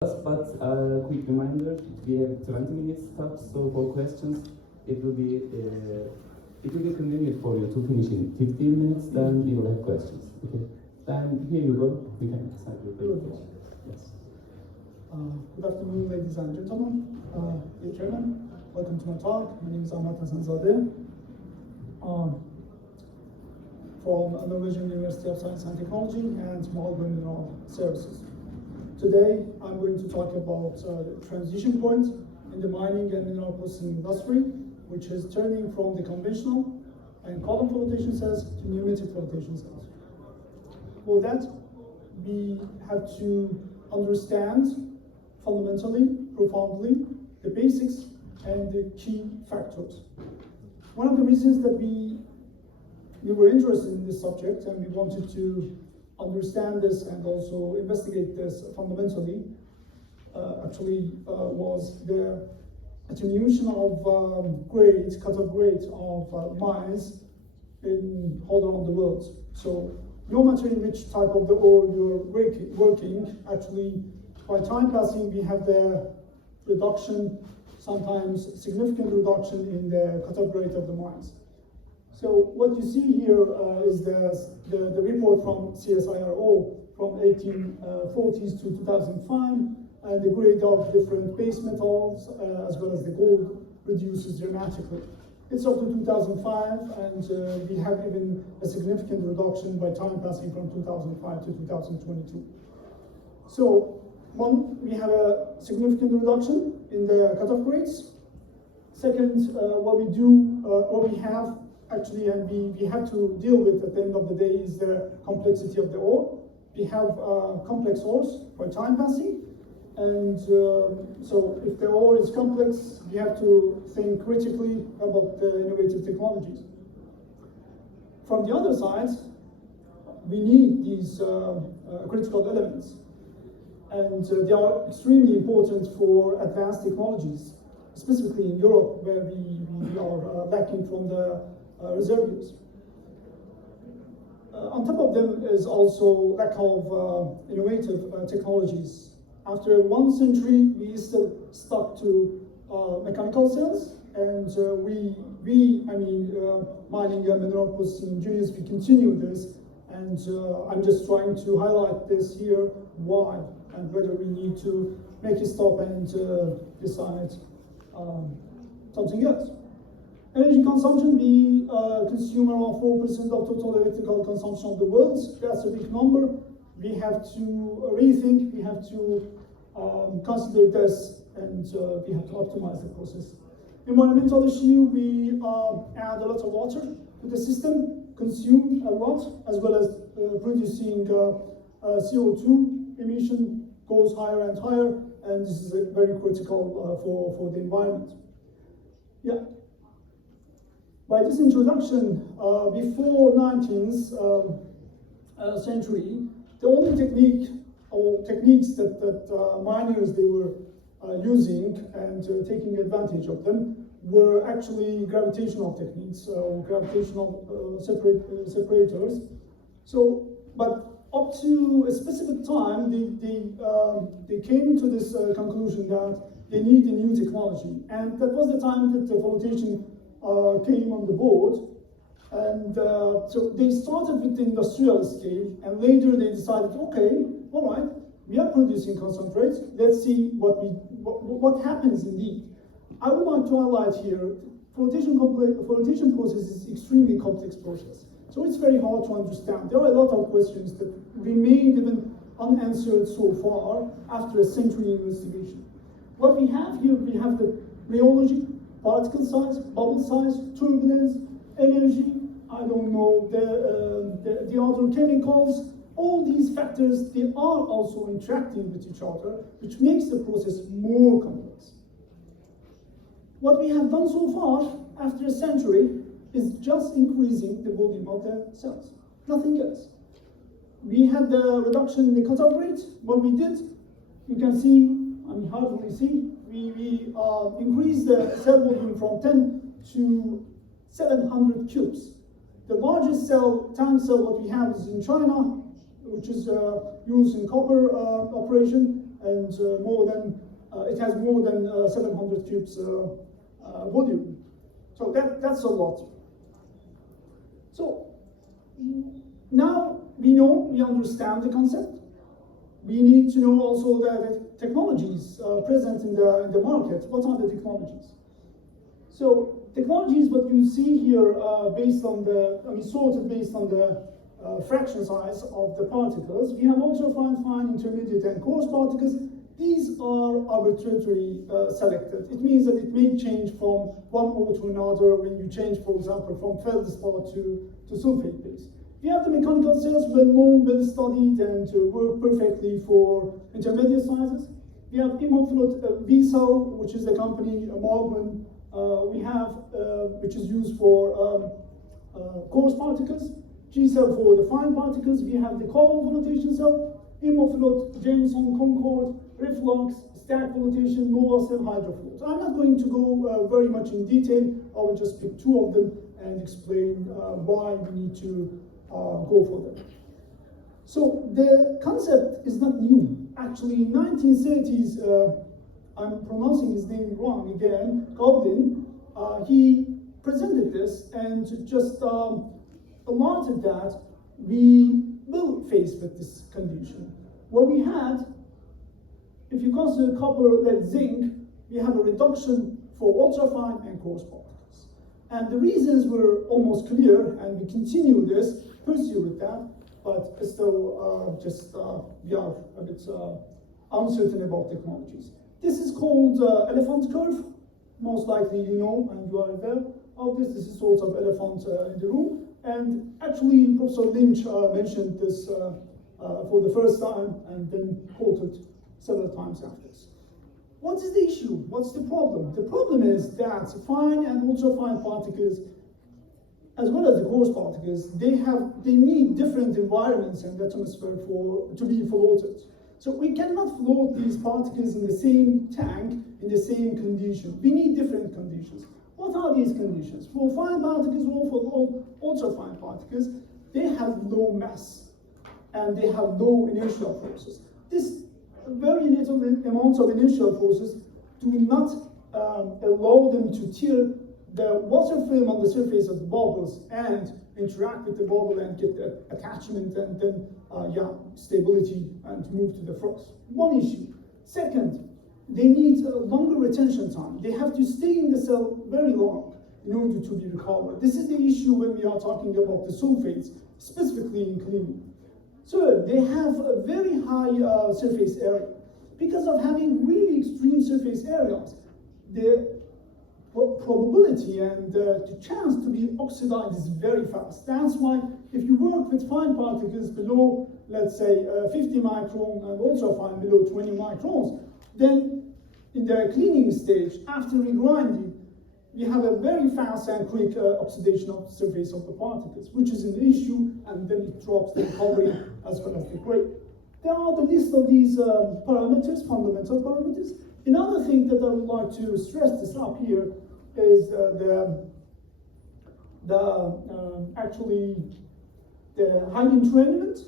But quick reminder, we have 20 minutes tops, so for questions, it will be convenient for you to finish in 15 minutes, then we will have questions. Okay? Then here you go, we can start your presentation. Yes. Good afternoon, ladies and gentlemen. Dear Chairman, welcome to my talk. My name is Ahmad Hassanzadeh from Norwegian University of Science and Technology and Maelgwyn Mineral Services. Today, I'm going to talk about the transition point in the mining and mineral processing industry, which is turning from the conventional and column flotation cells to pneumatic flotation cells. For that, we have to understand fundamentally, profoundly, the basics and the key factors. One of the reasons that we were interested in this subject and we wanted to understand this and also investigate this fundamentally was the attenuation of cut-off grade of mines all around the world. So no matter in which type of the ore you're working, actually by time passing we have the reduction, sometimes significant reduction in the cut-off grade of the mines. So what you see here is the report from CSIRO from 1840s to 2005, and the grade of different base metals as well as the gold reduces dramatically. It's up to 2005, and we have even a significant reduction by time passing from 2005 to 2022. So, one, we have a significant reduction in the cutoff grades. Second, what we have actually, and we have to deal with at the end of the day, is the complexity of the ore. We have complex ores by time passing, and so if the ore is complex, we have to think critically about the innovative technologies. From the other side, we need these critical elements, and they are extremely important for advanced technologies, specifically in Europe, where we are lacking from the reservoirs. On top of them is also lack of innovative technologies. After 1 century, we still stuck to mechanical cells, and mining and mineral processing engineers, we continue this, and I'm just trying to highlight this here, why, and whether we need to make a stop and decide something else. Energy consumption, we consume around 4% of total electrical consumption of the world. That's a big number. We have to rethink, we have to consider this, and we have to optimize the process. Environmental issue, we add a lot of water to the system, consume a lot, as well as producing CO2 emission goes higher and higher, and this is very critical for the environment. Yeah. By this introduction, before 19th century, the only techniques that miners they were using and taking advantage of them were actually gravitational techniques, gravitational separators. So, but up to a specific time, they came to this conclusion that they need a new technology, and that was the time that the flotation came on the board, and so they started with the industrial scale, and later they decided, okay, all right, we are producing concentrates, let's see what happens indeed. I would like to highlight here, flotation process is extremely complex process, so it's very hard to understand. There are a lot of questions that remain even unanswered so far after a century investigation. What we have here, we have the rheology, particle size, bubble size, turbulence, energy, I don't know, the other chemicals, all these factors, they are also interacting with each other, which makes the process more complex. What we have done so far, after a century, is just increasing the volume of the cells, nothing else. We had the reduction in the cutoff rate. What we did, you can see, hardly see, we increased the cell volume from 10 to 700 cubes. The largest tank cell what we have is in China, which is used in copper operation, and it has more than 700 cubes volume. So that's a lot. So now we understand the concept. We need to know also the technologies present in the market. What are the technologies? So technologies, what you see here, based on sorted based on the fraction size of the particles. We have ultrafine, fine, intermediate, and coarse particles. These are arbitrarily selected. It means that it may change from one ore to another when you change, for example, from feldspar to sulfate base. We have the mechanical cells, well known, well studied, and work perfectly for intermediate sizes. We have Imoflot V-cell, which is the company Maelgwyn. We have, which is used for coarse particles. G-cell for the fine particles. We have the column flotation cell, Imoflot, Jameson, Concord, Reflux, stack flotation, Nova cell, Hydrofloat. I'm not going to go very much in detail. I will just pick two of them and explain why we need to go for them. So the concept is not new. Actually, in 1930s, I'm pronouncing his name wrong again, Gauguin, he presented this and just alerted that we will face with this condition. What we had, if you consider copper, lead, zinc, we have a reduction for ultrafine and coarse particles. And the reasons were almost clear, and we pursue with that, but still we are a bit uncertain about technologies. This is called elephant curve. Most likely you know and you are aware of this. This is sort of elephant in the room. And actually, Professor Lynch mentioned this for the first time and then quoted several times after this. What is the issue? What's the problem? The problem is that fine and ultrafine particles, as well as the coarse particles, they need different environments in the atmosphere to be floated. So we cannot float these particles in the same tank in the same condition. We need different conditions. What are these conditions? For fine particles or for ultrafine particles, they have low mass and they have low inertial forces. This very little amounts of inertial forces do not allow them to tear the water film on the surface of the bubbles and interact with the bubble and get the attachment and then stability and move to the frost. One issue. Second, they need a longer retention time. They have to stay in the cell very long in order to be recovered. This is the issue when we are talking about the sulfates, specifically in cleaning. Third, they have a very high surface area. Because of having really extreme surface areas, the probability and the chance to be oxidized is very fast. That's why if you work with fine particles below, let's say, 50 micron and ultrafine below 20 microns, then in the cleaning stage, after regrinding, we have a very fast and quick oxidation of the surface of the particles, which is an issue, and then it drops the recovery as well as the grade. There are the list of these parameters, fundamental parameters. Another thing that I would like to stress this up here is actually the high entrainment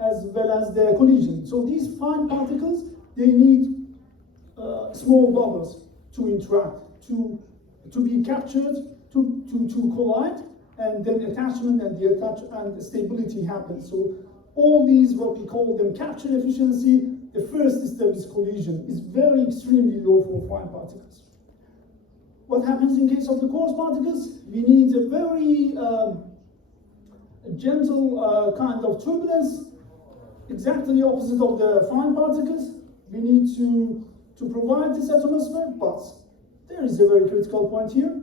as well as the collision. So these fine particles, they need small bubbles to interact, to be captured, to collide, and then attachment and the stability happens. So all these, what we call them capture efficiency, the first step is collision, is very extremely low for fine particles. What happens in case of the coarse particles? We need a very gentle kind of turbulence, exactly opposite of the fine particles. We need to provide this atmosphere, but there is a very critical point here,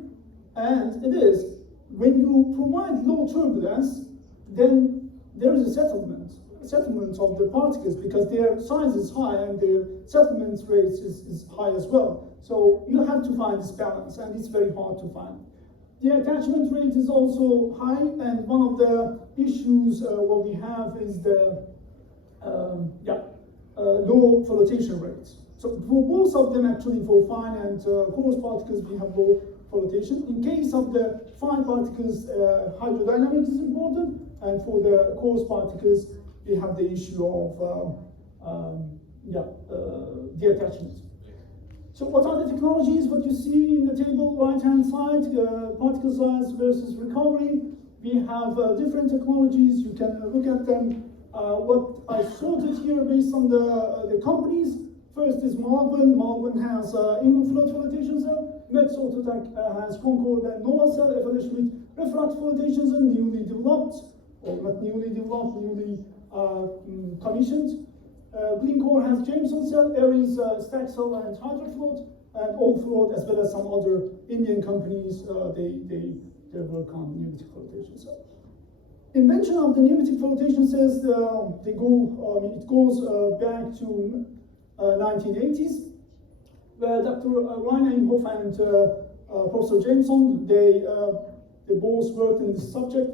and it is when you provide low turbulence, then there is a settlement of the particles because their size is high and their settlement rate is high as well. So you have to find this balance, and it's very hard to find. The attachment rate is also high, and one of the issues what we have is the low flotation rates. So for both of them, actually, for fine and coarse particles, we have low flotation. In case of the fine particles, hydrodynamics is important, and for the coarse particles, we have the issue of the attachment. So what are the technologies? What you see in the table, right-hand side, particle size versus recovery. We have different technologies. You can look at them. What I sorted here based on the companies. First is Maelgwyn. Maelgwyn has IMCET flotation cell. Metallurgical has Concord and Nova cell. Schmidt reflux flotation cell, newly developed, or not newly developed, newly commissioned. Glencore has Jameson cell, Aries stack cell and hydrofloat, and Old Float, as well as some other Indian companies. They work on pneumatic flotation cell. Invention of the pneumatic flotation cells, it goes back to 1980s, where Dr. Reinhoff and Professor Jameson, they both worked in this subject,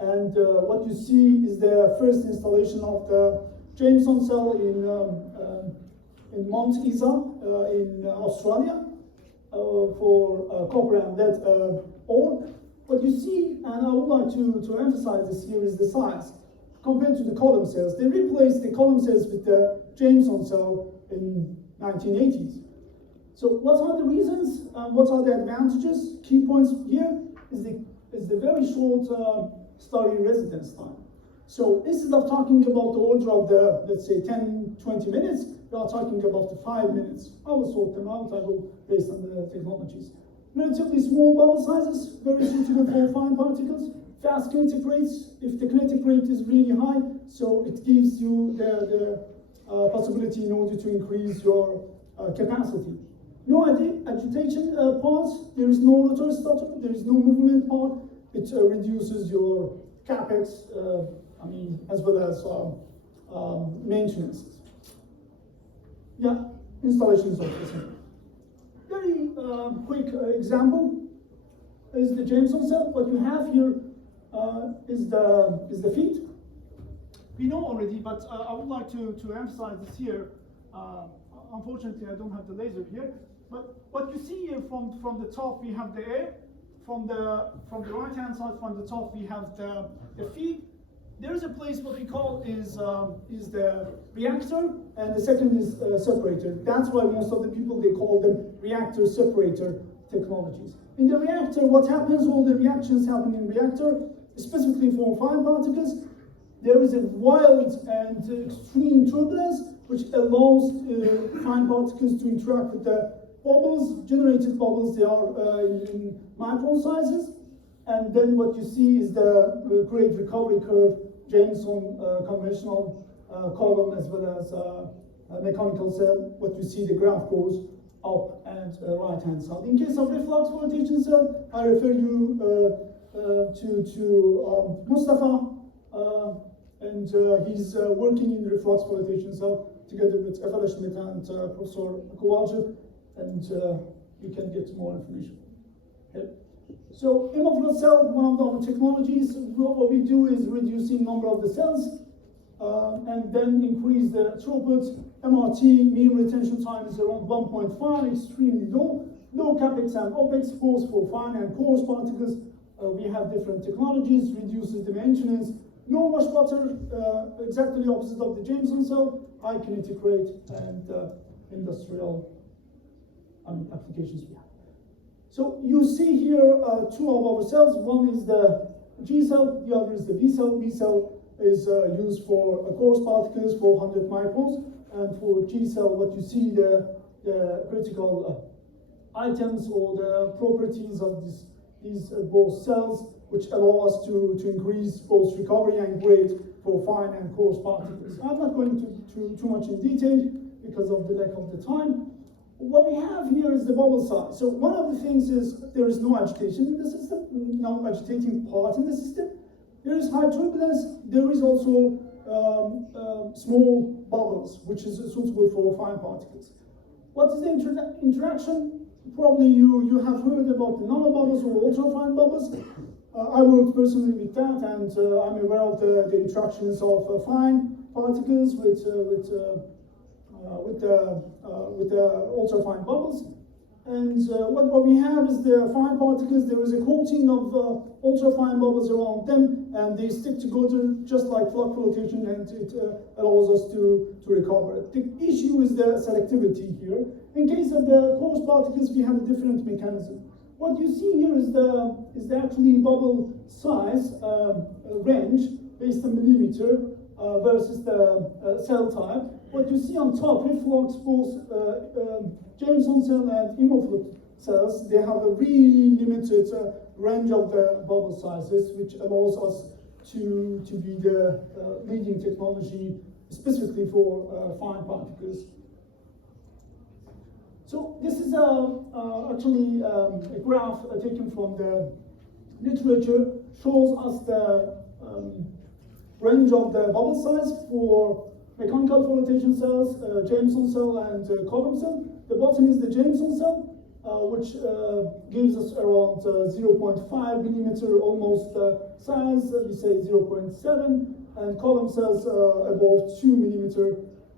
and what you see is the first installation of the Jameson cell in Mount Isa in Australia for copper and lead ore. What you see, and I would like to emphasize this here, is the size. Compared to the column cells, they replaced the column cells with the Jameson cell in 1980s. So what are the reasons? What are the advantages? Key points here is the very short slurry residence time. So instead of talking about the order of the, let's say, 10, 20 minutes, we are talking about the 5 minutes. I will sort them out, based on the technologies. Relatively small bubble sizes, very suitable for fine particles. Fast kinetic rates, if the kinetic rate is really high, so it gives you the possibility in order to increase your capacity. No agitation part, there is no rotor stutter, there is no movement part. It reduces your capex, as well as maintenance. Installations of this. Very quick example is the Jameson cell. What you have here is the feed. We know already, but I would like to emphasize this here. Unfortunately, I don't have the laser here. But what you see here from the top, we have the air. From the right-hand side, from the top, we have the feed. There is a place what we call is the reactor, and the second is separator. That's why most of the people, they call them reactor separator technologies. In the reactor, what happens? All the reactions happen in reactor, specifically for fine particles. There is a wild and extreme turbulence, which allows fine particles to interact with the bubbles, generated bubbles. They are in micron sizes. And then what you see is the great recovery curve, Jameson conventional column, as well as mechanical cell. What you see, the graph goes up and right-hand side. In case of reflux flotation cell, I refer you to Mustafa, and he's working in reflux flotation cell together with Ahmad Hassanzedeh and Professor Kowalczyk, and you can get more information. Okay. So IMCET cell, one of our technologies, what we do is reducing number of the cells and then increase the throughput. MRT, mean retention time, is around 1.5, extremely low. Low capex and opex, both for fine and coarse particles. We have different technologies, reduces the maintenance. No wash butter, exactly opposite of the Jameson cell, high kinetic rate and industrial applications we have. So you see here two of our cells. One is the G cell, the other is the B cell. B cell is used for coarse particles, 400 microns, and for G cell, what you see the critical items or the properties of these both cells, which allow us to increase both recovery and grade for fine and coarse particles. I'm not going to too much in detail because of the lack of the time. What we have here is the bubble size. So one of the things is there is no agitation in the system, no agitating part in the system. There is high turbulence. There is also small bubbles, which is suitable for fine particles. What is the interaction? Probably you have heard about the nanobubbles or ultrafine bubbles. I worked personally with that, and I'm aware of the interactions of fine particles with the ultrafine bubbles. And what we have is the fine particles. There is a coating of ultrafine bubbles around them, and they stick together just like flood flotation, and it allows us to recover it. The issue is the selectivity here. In case of the coarse particles, we have a different mechanism. What you see here is the actually bubble size range based on millimeter versus the cell type. What you see on top reflects both Jameson cell and hemofluid cells. They have a really limited range of the bubble sizes, which allows us to be the leading technology specifically for fine particles. So this is actually a graph taken from the literature, shows us the range of the bubble size for mechanical flotation cells, Jameson cell and column cell. The bottom is the Jameson cell, which gives us around 0.5 millimeter almost size, we say 0.7, and column cells above 2 millimeter,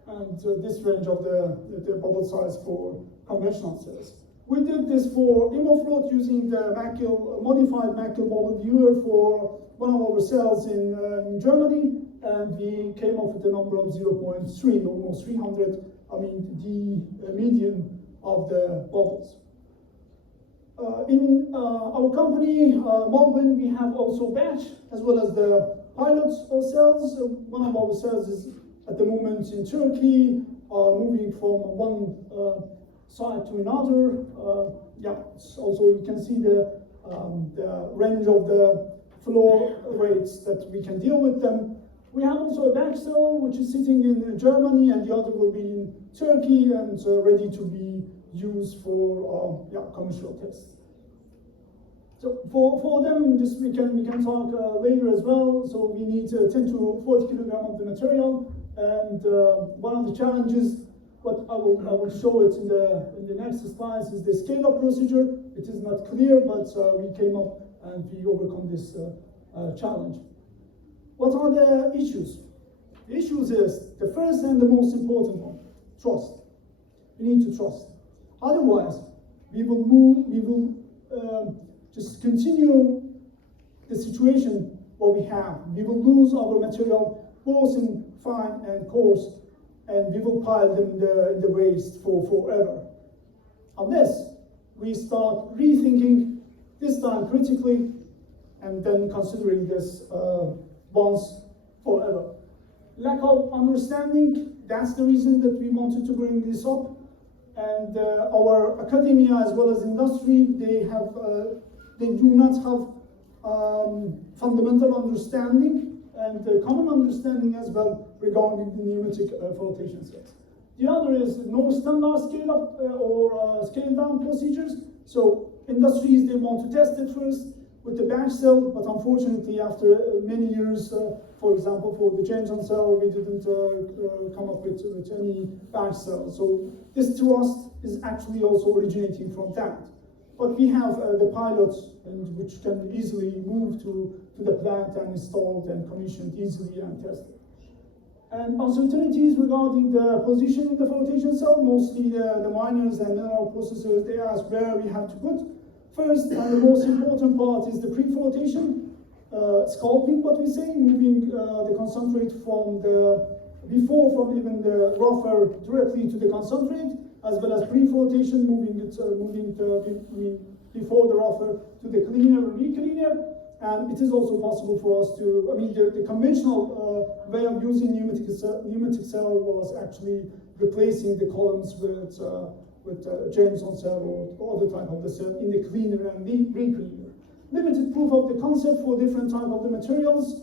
and this range of the bubble size for conventional cells. We did this for hemofloat using the modified Maelgwyn bubble viewer for one of our cells in Germany, and we came up with a number of 0.3, almost 300, the median of the bubbles. In our company, Maelgwyn, we have also batch as well as the pilot cells. One of our cells is at the moment in Turkey, moving from one side to another. Also you can see the range of the flow rates that we can deal with them. We have also a batch cell which is sitting in Germany, and the other will be in Turkey and ready to be used for commercial tests. So for them, just we can talk later as well. So we need 10 to 40 kilograms of the material, and one of the challenges, what I will show it in the next slides, is the scale-up procedure. It is not clear, but we came up and we overcome this challenge. What are the issues? The issues is the first and the most important one: trust. We need to trust. Otherwise, we will just continue the situation what we have. We will lose our material both in fine and coarse, and we will pile them in the waste for forever. Unless we start rethinking, this time critically, and then considering this once forever. Lack of understanding, that's the reason that we wanted to bring this up. And our academia as well as industry, they do not have fundamental understanding and common understanding as well regarding the pneumatic flotation cells. The other is no standard scale-up or scale-down procedures. So industries, they want to test it first with the batch cell, but unfortunately after many years, for example, for the Jameson cell, we didn't come up with any batch cell. So this trust is actually also originating from that. But we have the pilots, which can easily move to the plant and installed and commissioned easily and tested. And uncertainties regarding the position in the flotation cell, mostly the miners and mineral processors, they ask where we have to put. First, and the most important part is the pre-flotation, scalping, what we say, moving the concentrate from even the rougher directly to the concentrate, as well as pre-flotation, moving before the rougher to the cleaner or re-cleaner. And it is also possible for us to, the conventional way of using pneumatic cell was actually replacing the columns with Jameson cell or other type of the cell in the cleaner and re-cleaner. Limited proof of the concept for different type of the materials.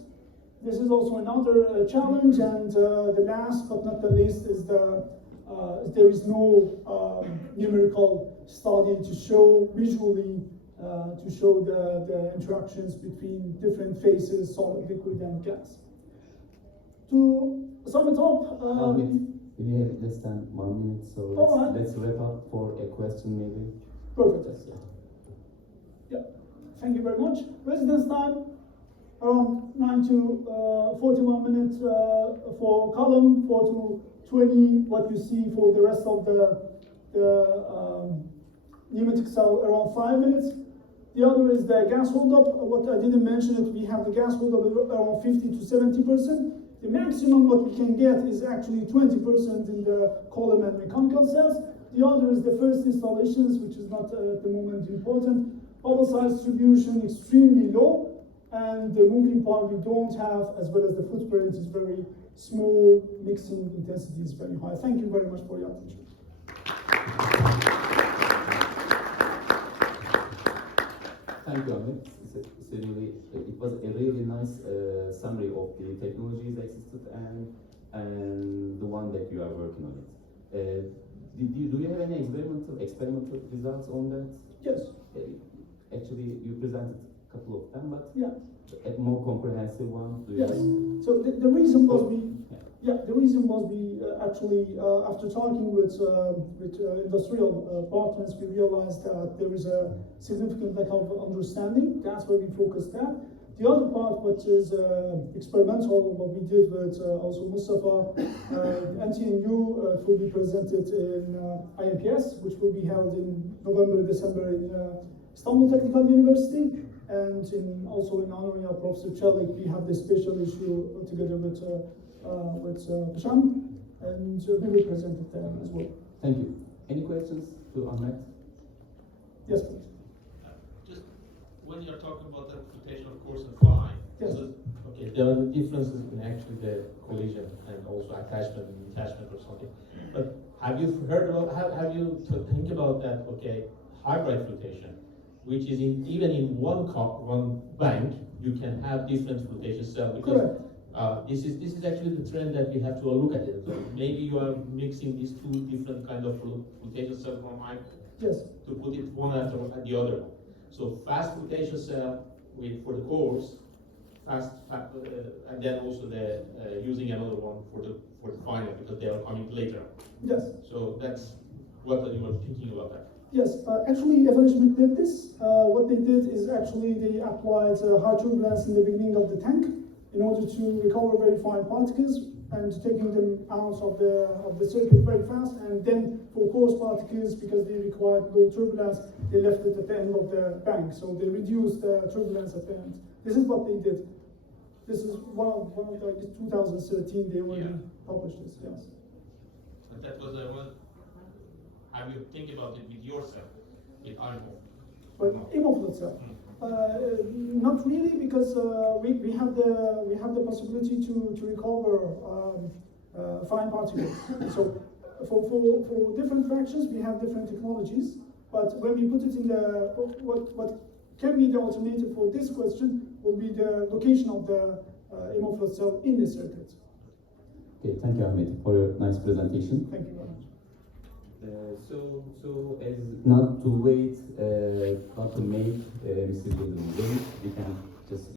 This is also another challenge, and the last but not the least is there is no numerical study to show visually the interactions between different phases, solid, liquid, and gas. To sum it up, we have less than 1 minute, so let's wrap up for a question maybe. Perfect. Yeah. Thank you very much. Residence time around 9 to 41 minutes for column, 4 to 20 what you see for the rest of the pneumatic cell around 5 minutes. The other is the gas holdup. What I didn't mention it, we have the gas holdup around 50 to 70%. The maximum what we can get is actually 20% in the column and mechanical cells. The other is the first installations, which is not at the moment important. Bubble size distribution extremely low, and the moving part we don't have, as well as the footprint is very small, mixing intensity is very high. Thank you very much for your attention. Thank you, Ahmed. It was a really nice summary of the technologies existed and the one that you are working on it. Do you have any experimental results on that? Yes. Actually, you presented a couple of them, but yeah, a more comprehensive one. Yes. So the reason was we actually after talking with industrial partners, we realized that there is a significant lack of understanding. That's where we focused at. The other part, which is experimental, what we did with also Mustafa, NTNU, it will be presented in IMPS, which will be held in November, December in Istanbul Technical University, and also in honoring our Professor Çelik, we have this special issue together with Hisham, and we will present it there as well. Thank you. Any questions to Ahmed? Yes, please. Just when you're talking about the flotation, of course, and fine. Yes. So, okay, there are differences in actually the collision and also attachment and detachment or something. But have you heard about? Have you think about that? Okay, hybrid flotation, which is even in one bank, you can have different flotation cells because. Correct. This is actually the trend that we have to look at it. So maybe you are mixing these two different kind of flotation cells from yes, to put it one after the other. So fast flotation cell for the cores, and then also the using another one for the final because they are coming later. yes. So that's what you were thinking about that. Yes, actually, Evolution did this. What they did is actually they applied high turbulence in the beginning of the tank in order to recover very fine particles and taking them out of the circuit very fast. And then for coarse particles, because they required low turbulence, they left it at the end of the bank. So they reduced the turbulence at the end. This is what they did. This is one of like 2013. They already published this. Yes. But that was one. Have you think about it with yourself, with IMO? But IMO itself. Not really, because we have the possibility to recover fine particles. So for different fractions we have different technologies. But when we put it in the what can be the alternative for this question will be the location of the IMO cell in the circuit. Okay, thank you, Ahmed, for your nice presentation. Thank you very much. So as not to wait, not to make Mr. Golden wait, we can